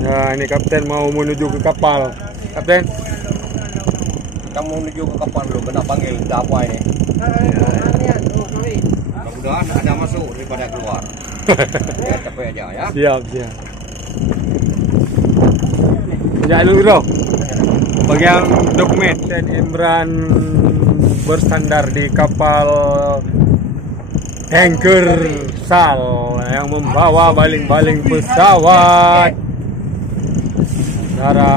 Nah, ini kapten mau menuju ke kapal. Kapten, Kita mau menuju ke kapal dulu, kena panggil apa ini? Mudah-mudahan ada masuk daripada keluar. Ya, capek aja ya. siap. Ya dulu bro. Bagian dokumen dan Imran bersandar di kapal tanker Sal yang membawa baling-baling pesawat. Saudara.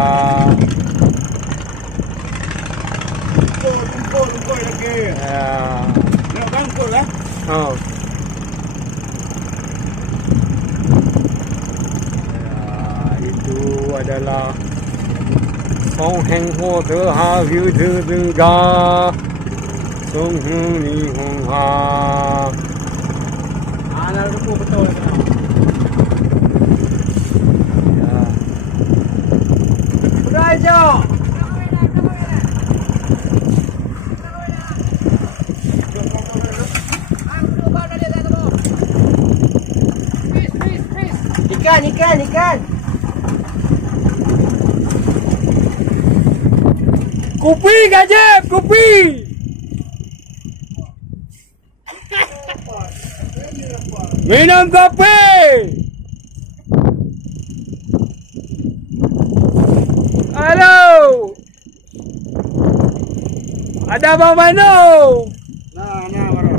Lumpur lagi. Ya. Nak bangkul lah. Oh. Ya, itu adalah Song Heng Ho De Ha Yu De De Ga Song Hu Ni Hong Ha. Anak lumpur betul. Ya. Udah aja. Ikan. Kopi Gajeb, kopi. Minum kopi. Halo. Ada Bang Mano. Nah, baru.